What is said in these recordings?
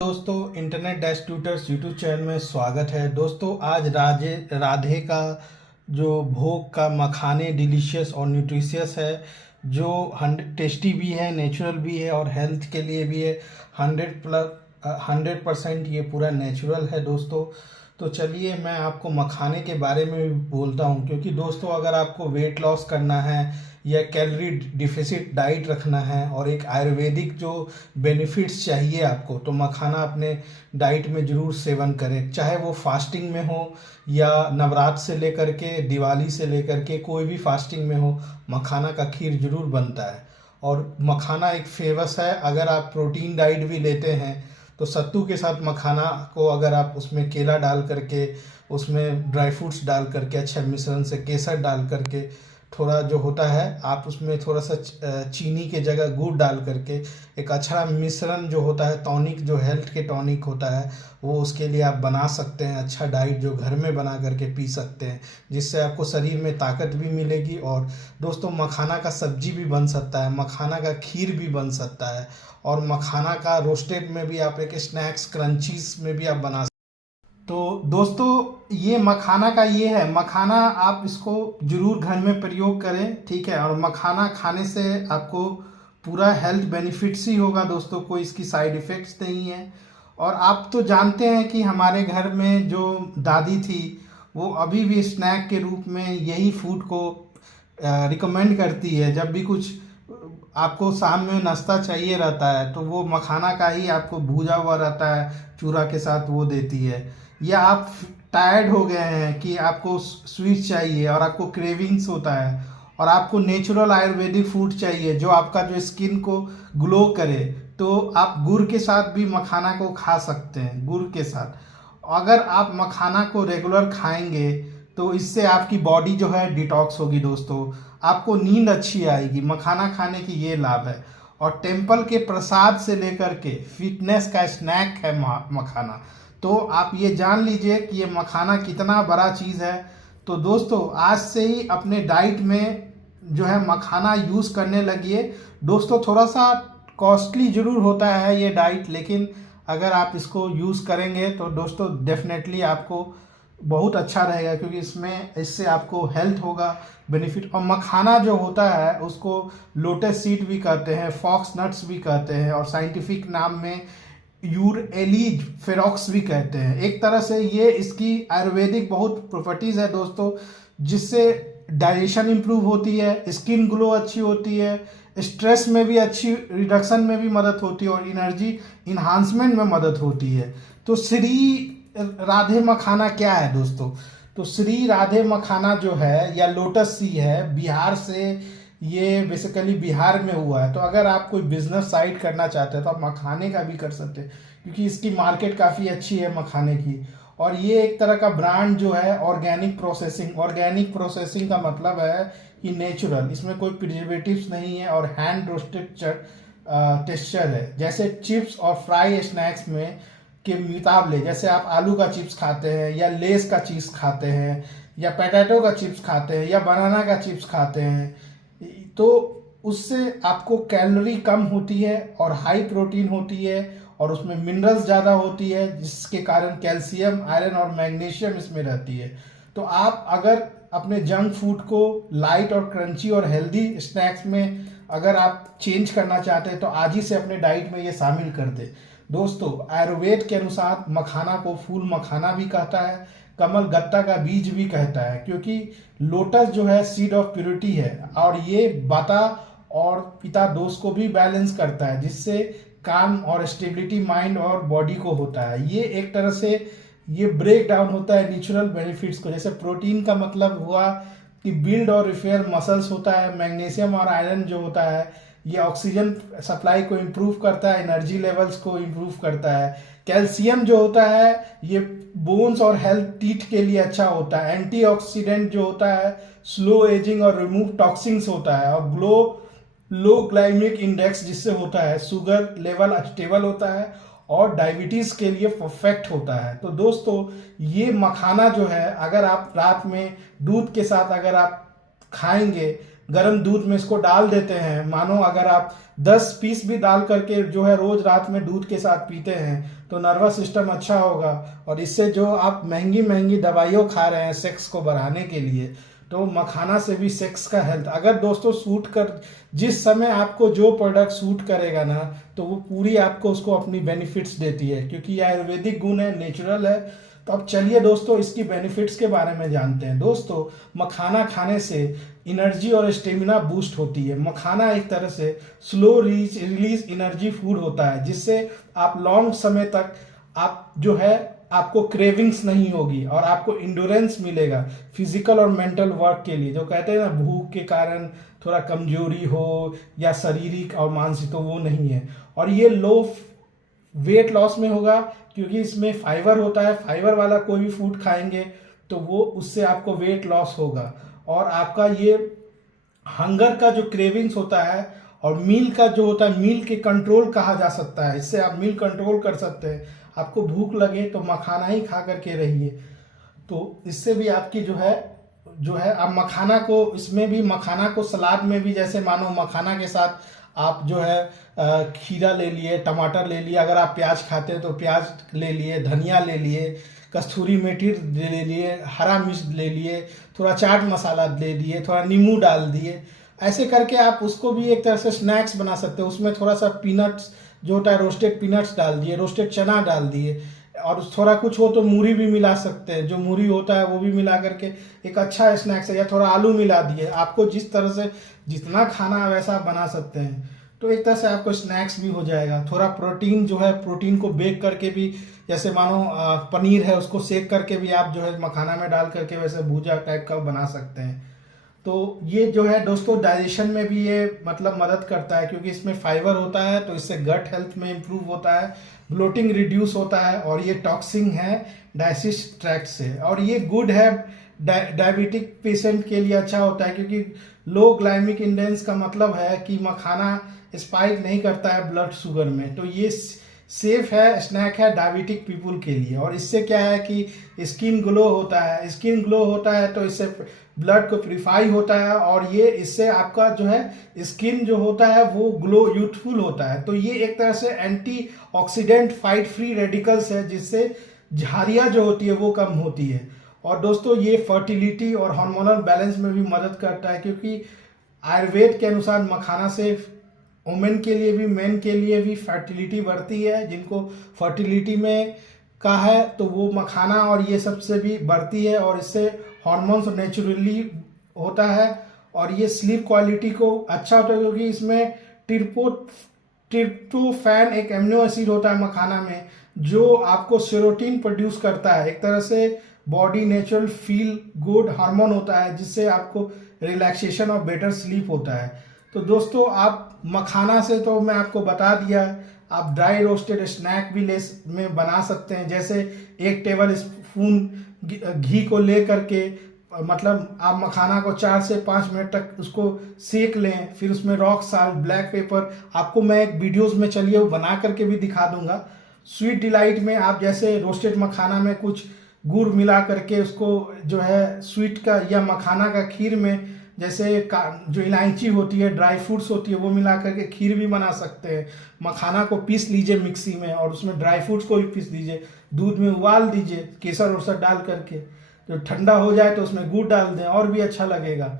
दोस्तों internet dash tutors YouTube channel में स्वागत है। दोस्तों आज राधे का जो भोग का मखाने डिलीशियस और न्यूट्रिशियस है, जो 100 टेस्टी भी है, नेचुरल भी है और हेल्थ के लिए भी है। 100% ये पूरा नेचुरल है दोस्तों। तो चलिए मैं आपको मखाने के बारे में भी बोलता हूँ, क्योंकि दोस्तों अगर आपको वेट लॉस करना है या कैलोरी डिफिसिट डाइट रखना है और एक आयुर्वेदिक जो बेनिफिट्स चाहिए आपको, तो मखाना अपने डाइट में ज़रूर सेवन करें। चाहे वो फास्टिंग में हो या नवरात्र से लेकर के दिवाली से लेकर के कोई भी फास्टिंग में हो, मखाना का खीर ज़रूर बनता है। और मखाना एक फेमस है। अगर आप प्रोटीन डाइट भी लेते हैं तो सत्तू के साथ मखाना को अगर आप उसमें केला डाल करके, उसमें ड्राई फ्रूट्स डाल करके, अच्छा मिश्रण से केसर डाल करके, थोड़ा जो होता है आप उसमें थोड़ा सा चीनी के जगह गुड़ डाल करके एक अच्छा मिश्रण जो होता है, टॉनिक जो हेल्थ के टॉनिक होता है, वो उसके लिए आप बना सकते हैं। अच्छा डाइट जो घर में बना करके पी सकते हैं, जिससे आपको शरीर में ताकत भी मिलेगी। और दोस्तों मखाना का सब्जी भी बन सकता है, मखाना का खीर भी बन सकता है, और मखाना का रोस्टेड में भी आप एक स्नैक्स क्रंचीज में भी आप बना। तो दोस्तों ये मखाना का ये है, मखाना आप इसको जरूर घर में प्रयोग करें, ठीक है। और मखाना खाने से आपको पूरा हेल्थ बेनिफिट्स ही होगा दोस्तों, कोई इसकी साइड इफ़ेक्ट्स नहीं है। और आप तो जानते हैं कि हमारे घर में जो दादी थी वो अभी भी स्नैक के रूप में यही फूड को रिकमेंड करती है। जब भी कुछ आपको शाम में नाश्ता चाहिए रहता है तो वो मखाना का ही आपको भूजा हुआ रहता है, चूरा के साथ वो देती है। या आप टायर्ड हो गए हैं कि आपको स्वीट चाहिए और आपको क्रेविंग्स होता है और आपको नेचुरल आयुर्वेदिक फूड चाहिए जो आपका जो स्किन को ग्लो करे, तो आप गुड़ के साथ भी मखाना को खा सकते हैं। गुड़ के साथ अगर आप मखाना को रेगुलर खाएंगे तो इससे आपकी बॉडी जो है डिटॉक्स होगी दोस्तों, आपको नींद अच्छी आएगी। मखाना खाने की ये लाभ है। और टेम्पल के प्रसाद से लेकर के फिटनेस का स्नैक है मखाना। तो आप ये जान लीजिए कि ये मखाना कितना बड़ा चीज़ है। तो दोस्तों आज से ही अपने डाइट में जो है मखाना यूज़ करने लगिए। दोस्तों थोड़ा सा कॉस्टली ज़रूर होता है ये डाइट, लेकिन अगर आप इसको यूज़ करेंगे तो दोस्तों डेफिनेटली आपको बहुत अच्छा रहेगा, क्योंकि इससे आपको हेल्थ होगा बेनिफिट। और मखाना जो होता है उसको लोटस सीड भी कहते हैं, फॉक्स नट्स भी कहते हैं, और साइंटिफिक नाम में यूरएलीज फेरोक्स भी कहते हैं। एक तरह से ये इसकी आयुर्वेदिक बहुत प्रॉपर्टीज़ है दोस्तों, जिससे डाइजेशन इंप्रूव होती है, स्किन ग्लो अच्छी होती है, स्ट्रेस में भी अच्छी रिडक्शन में भी मदद होती है और एनर्जी इन्हांसमेंट में मदद होती है। तो श्री राधे मखाना क्या है दोस्तों? तो श्री राधे मखाना जो है या लोटस सी है, बिहार से ये बेसिकली बिहार में हुआ है। तो अगर आप कोई बिजनेस साइड करना चाहते हैं तो आप मखाने का भी कर सकते हैं, क्योंकि इसकी मार्केट काफ़ी अच्छी है मखाने की। और ये एक तरह का ब्रांड जो है ऑर्गेनिक प्रोसेसिंग का मतलब है कि नेचुरल, इसमें कोई प्रिजर्वेटिव्स नहीं है और हैंड रोस्टेड टेक्सचर है। जैसे चिप्स और फ्राई स्नैक्स में के मुकाबले, जैसे आप आलू का चिप्स खाते हैं या लेस का चिप्स खाते हैं या पोटैटो का चिप्स खाते हैं या बनाना का चिप्स खाते हैं, तो उससे आपको कैलोरी कम होती है और हाई प्रोटीन होती है और उसमें मिनरल्स ज़्यादा होती है, जिसके कारण कैल्शियम, आयरन और मैग्नीशियम इसमें रहती है। तो आप अगर अपने जंक फूड को लाइट और क्रंची और हेल्दी स्नैक्स में अगर आप चेंज करना चाहते हैं तो आज ही से अपने डाइट में ये शामिल कर दे। दोस्तों आयुर्वेद के अनुसार मखाना को फूल मखाना भी कहता है, कमल गत्ता का बीज भी कहता है, क्योंकि लोटस जो है सीड ऑफ प्योरिटी है और ये वाता और पिता दोष को भी बैलेंस करता है, जिससे काम और स्टेबिलिटी माइंड और बॉडी को होता है। ये एक तरह से ये ब्रेक डाउन होता है नेचुरल बेनिफिट्स को। जैसे प्रोटीन का मतलब हुआ कि बिल्ड और रिपेयर मसल्स होता है, मैग्नीशियम और आयरन जो होता है ये ऑक्सीजन सप्लाई को इम्प्रूव करता है, एनर्जी लेवल्स को इम्प्रूव करता है। कैल्शियम जो होता है ये बोन्स और हेल्थ टीथ के लिए अच्छा होता है। एंटीऑक्सीडेंट जो होता है स्लो एजिंग और रिमूव टॉक्सिन्स होता है। और लो ग्लाइमिक इंडेक्स जिससे होता है शुगर लेवल स्टेबल होता है और डायबिटीज़ के लिए परफेक्ट होता है। तो दोस्तों ये मखाना जो है अगर आप रात में दूध के साथ अगर आप खाएंगे गर्म दूध में इसको डाल देते हैं, मानो अगर आप 10 पीस भी डाल करके जो है रोज रात में दूध के साथ पीते हैं तो नर्वस सिस्टम अच्छा होगा। और इससे जो आप महंगी महंगी दवाइयों खा रहे हैं सेक्स को बढ़ाने के लिए, तो मखाना से भी सेक्स का हेल्थ अगर दोस्तों सूट कर, जिस समय आपको जो प्रोडक्ट सूट करेगा ना, तो वो पूरी आपको उसको अपनी बेनिफिट्स देती है, क्योंकि ये आयुर्वेदिक गुण है, नेचुरल है। तो अब चलिए दोस्तों इसकी बेनिफिट्स के बारे में जानते हैं। दोस्तों मखाना खाने से एनर्जी और स्टेमिना बूस्ट होती है। मखाना एक तरह से स्लो रिलीज एनर्जी फूड होता है, जिससे आप लॉन्ग समय तक आप जो है आपको क्रेविंग्स नहीं होगी और आपको इंडोरेंस मिलेगा फिजिकल और मेंटल वर्क के लिए। जो कहते हैं ना भूख के कारण थोड़ा कमजोरी हो या शारीरिक और मानसिक, तो वो नहीं है। और ये लो वेट लॉस में होगा, क्योंकि इसमें फाइबर होता है। फाइबर वाला कोई भी फूड खाएंगे तो वो उससे आपको वेट लॉस होगा। और आपका ये हंगर का जो क्रेविंग्स होता है और मील का जो होता है, मील के कंट्रोल कहा जा सकता है, इससे आप मील कंट्रोल कर सकते हैं। आपको भूख लगे तो मखाना ही खा करके रहिए, तो इससे भी आपकी जो है आप मखाना को, इसमें भी मखाना को सलाद में भी, जैसे मानो मखाना के साथ आप जो है खीरा ले लिए, टमाटर ले लिए, अगर आप प्याज खाते हैं तो प्याज ले लिए, धनिया ले लिए, कस्तूरी मेथी ले लिए, हरा मिर्च ले लिए, थोड़ा चाट मसाला ले लिए, थोड़ा नींबू डाल दिए। ऐसे करके आप उसको भी एक तरह से स्नैक्स बना सकते हो। उसमें थोड़ा सा पीनट्स जो होता है, रोस्टेड पीनट्स डाल दिए, रोस्टेड चना डाल दिए, और थोड़ा कुछ हो तो मूरी भी मिला सकते हैं, जो मूरी होता है वो भी मिला करके एक अच्छा स्नैक्स है। या थोड़ा आलू मिला दिए, आपको जिस तरह से जितना खाना है वैसा आप बना सकते हैं, तो एक तरह से आपको स्नैक्स भी हो जाएगा। थोड़ा प्रोटीन जो है, प्रोटीन को बेक करके भी, जैसे मानो पनीर है उसको सेक करके भी आप जो है मखाना में डाल करके वैसे भूजा टाइप का बना सकते हैं। तो ये जो है दोस्तों डाइजेशन में भी ये मतलब मदद करता है, क्योंकि इसमें फाइबर होता है, तो इससे गट हेल्थ में इम्प्रूव होता है, ब्लोटिंग रिड्यूस होता है, और ये टॉक्सिंग है डाइजेस्ट ट्रैक्ट से। और ये गुड है डायबिटिक पेशेंट के लिए, अच्छा होता है, क्योंकि लो ग्लाइमिक इंडेक्स का मतलब है कि मखाना स्पाइक नहीं करता है ब्लड शुगर में। तो ये सेफ है, स्नैक है डायबिटिक पीपल के लिए। और इससे क्या है कि स्किन ग्लो होता है, स्किन ग्लो होता है तो इससे ब्लड को प्यूरिफाई होता है, और ये इससे आपका जो है स्किन जो होता है वो ग्लो यूथफुल होता है। तो ये एक तरह से anti oxidant fight free radicals है, जिससे झारियाँ जो होती है वो कम होती है। और दोस्तों ये फर्टिलिटी और हार्मोनल बैलेंस में भी मदद करता है, क्योंकि आयुर्वेद के अनुसार मखाना से वुमेन के लिए भी, मेन के लिए भी फर्टिलिटी बढ़ती है। जिनको फर्टिलिटी में का है तो वो मखाना और ये सबसे भी बढ़ती है, और इससे हार्मोन्स नेचुरली होता है। और ये स्लीप क्वालिटी को अच्छा होता है, क्योंकि इसमें ट्रिप्टोफैन एक एमिनो एसिड होता है मखाना में, जो आपको सेरोटीन प्रोड्यूस करता है। एक तरह से body natural feel good hormone होता है, जिससे आपको रिलैक्सेशन और बेटर स्लीप होता है। तो दोस्तों आप मखाना से तो मैं आपको बता दिया, आप ड्राई रोस्टेड स्नैक भी में बना सकते हैं। जैसे 1 टेबल स्पून घी को ले करके, मतलब आप मखाना को 4 से 5 मिनट तक उसको सेक लें, फिर उसमें रॉक साल्ट, ब्लैक पेपर, आपको मैं एक वीडियोस में चलिए वो बना करके भी दिखा दूंगा। स्वीट डिलाइट में आप जैसे रोस्टेड मखाना में कुछ गुड़ मिला करके उसको जो है स्वीट का या मखाना का खीर में, जैसे जो इलायची होती है, ड्राई फ्रूट्स होती है, वो मिला करके खीर भी बना सकते हैं। मखाना को पीस लीजिए मिक्सी में, और उसमें ड्राई फ्रूट्स को भी पीस दीजिए, दूध में उबाल दीजिए केसर वेसर डाल करके, तो ठंडा हो जाए तो उसमें गुड़ डाल दें और भी अच्छा लगेगा।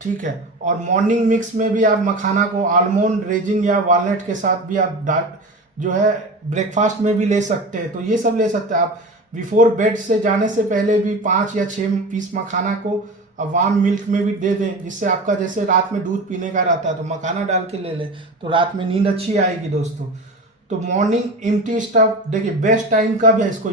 ठीक है। और मॉर्निंग मिक्स में भी आप मखाना को आलमंड, रेजिन या वॉलनट के साथ भी आप जो है ब्रेकफास्ट में भी ले सकते हैं। तो ये सब ले सकते हैं आप। बिफोर बेड से जाने से पहले भी 5 या 6 पीस मखाना को वार्म मिल्क में भी दे दें, जिससे आपका जैसे रात में दूध पीने का रहता है तो मखाना डाल के ले लें, तो रात में नींद अच्छी आएगी दोस्तों। तो मॉर्निंग एम्प्टी स्टमक, देखिए बेस्ट टाइम कब है इसको,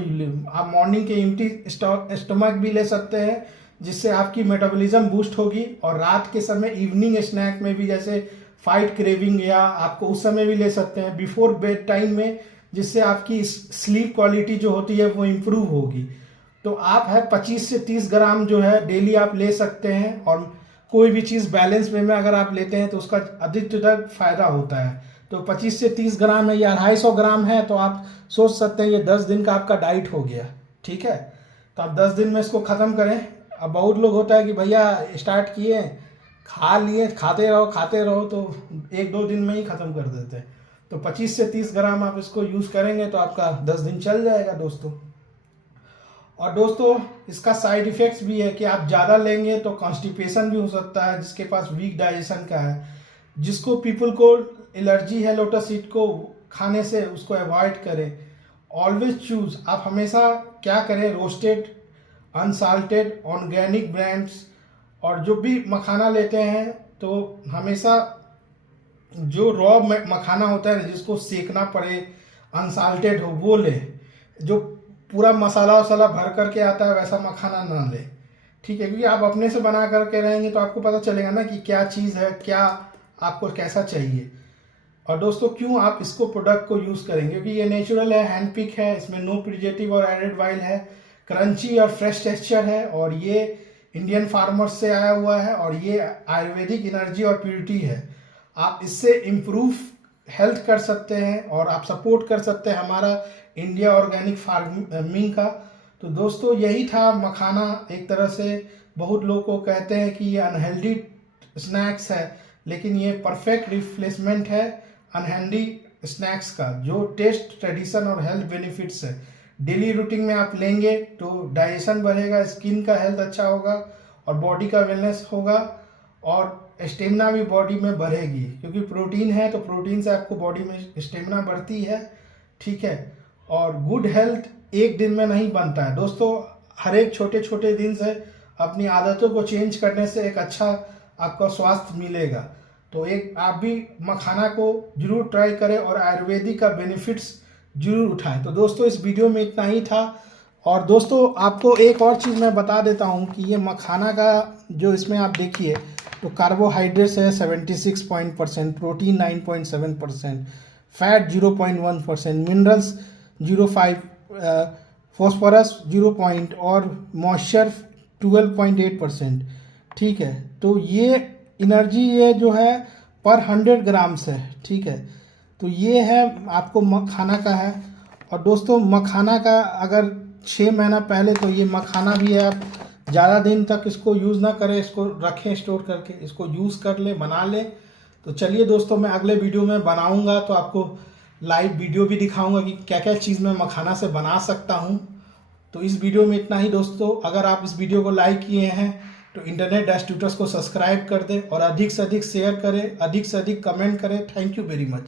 आप मॉर्निंग के एम्प्टी स्टमक भी ले सकते हैं, जिससे आपकी मेटाबॉलिज्म बूस्ट होगी। और रात के समय इवनिंग स्नैक में भी, जैसे फाइट क्रेविंग या आपको उस समय भी ले सकते हैं बिफोर बेड टाइम में, जिससे आपकी स्लीप क्वालिटी जो होती है वो इम्प्रूव होगी। तो आप है 25 से 30 ग्राम जो है डेली आप ले सकते हैं। और कोई भी चीज़ बैलेंस वे में अगर आप लेते हैं तो उसका अधिकतर फायदा होता है। तो 25 से 30 ग्राम है या 250 ग्राम है, तो आप सोच सकते हैं ये 10 दिन का आपका डाइट हो गया। ठीक है, तो आप 10 दिन में इसको ख़त्म करें। अब बहुत लोग होता है कि भैया स्टार्ट किए खा लिए, खाते रहो तो 1-2 दिन में ही ख़त्म कर देते हैं। तो 25 से 30 ग्राम आप इसको यूज़ करेंगे तो आपका 10 दिन चल जाएगा दोस्तों। और दोस्तों इसका साइड इफ़ेक्ट्स भी है कि आप ज़्यादा लेंगे तो कॉन्स्टिपेशन भी हो सकता है, जिसके पास वीक डाइजेशन का है, जिसको पीपल को एलर्जी है लोटस सीड को खाने से, उसको अवॉइड करें। ऑलवेज चूज, आप हमेशा क्या करें, रोस्टेड, अनसाल्टेड, ऑर्गेनिक ब्रांड्स, और जो भी मखाना लेते हैं तो हमेशा जो रॉ मखाना होता है जिसको सेकना पड़े, अनसाल्टेड हो, वो ले। जो पूरा मसाला वसाला भर करके आता है वैसा मखाना ना ले, ठीक है, क्योंकि आप अपने से बना करके रहेंगे तो आपको पता चलेगा ना कि क्या चीज़ है, क्या आपको कैसा चाहिए। और दोस्तों क्यों आप इसको प्रोडक्ट को यूज़ करेंगे, क्योंकि ये नेचुरल है, हैंड पिक है, इसमें नो प्रिजर्वेटिव और एडेड ऑयल है, क्रंची और फ्रेश टेक्सचर है, और ये इंडियन फार्मर्स से आया हुआ है, और ये आयुर्वेदिक एनर्जी और प्योरिटी है। आप इससे इम्प्रूव हेल्थ कर सकते हैं और आप सपोर्ट कर सकते हैं हमारा इंडिया ऑर्गेनिक फार्मिंग का। तो दोस्तों यही था मखाना। एक तरह से बहुत लोग को कहते हैं कि ये अनहेल्दी स्नैक्स है, लेकिन ये परफेक्ट रिप्लेसमेंट है अनहेल्दी स्नैक्स का, जो टेस्ट, ट्रेडिशन और हेल्थ बेनिफिट्स है। डेली रूटीन में आप लेंगे तो डाइजेशन बढ़ेगा, स्किन का हेल्थ अच्छा होगा और बॉडी का वेलनेस होगा, और स्टेमिना भी बॉडी में बढ़ेगी, क्योंकि प्रोटीन है तो प्रोटीन से आपको बॉडी में स्टेमिना बढ़ती है, ठीक है। और गुड हेल्थ एक दिन में नहीं बनता है दोस्तों, हर एक छोटे छोटे दिन से अपनी आदतों को चेंज करने से एक अच्छा आपका स्वास्थ्य मिलेगा। तो एक आप भी मखाना को जरूर ट्राई करें और आयुर्वेदिक का बेनिफिट्स जरूर उठाएं। तो दोस्तों इस वीडियो में इतना ही था। और दोस्तों आपको एक और चीज़ मैं बता देता हूं कि ये मखाना का जो इसमें आप देखिए तो कार्बोहाइड्रेट्स है 76%, प्रोटीन 9.7%, फैट 0.1%, मिनरल्स 0.5, फॉस्फोरस 0 और मॉइस्चर 12.8%, ठीक है। तो ये एनर्जी ये जो है पर 100 ग्राम्स है, ठीक है। तो ये है आपको मखाना का है। और दोस्तों मखाना का अगर 6 महीना पहले, तो ये मखाना भी है, आप ज़्यादा दिन तक इसको यूज़ ना करें, इसको रखें स्टोर करके, इसको यूज़ कर ले, बना ले। तो चलिए दोस्तों मैं अगले वीडियो में बनाऊंगा तो आपको लाइव वीडियो भी दिखाऊंगा कि क्या क्या चीज़ मैं मखाना से बना सकता हूं। तो इस वीडियो में इतना ही दोस्तों। अगर आप इस वीडियो को लाइक किए हैं तो इंटरनेट डैश ट्यूटर्स को सब्सक्राइब कर दें और अधिक से अधिक शेयर करें, अधिक से अधिक कमेंट करें। Thank you very much.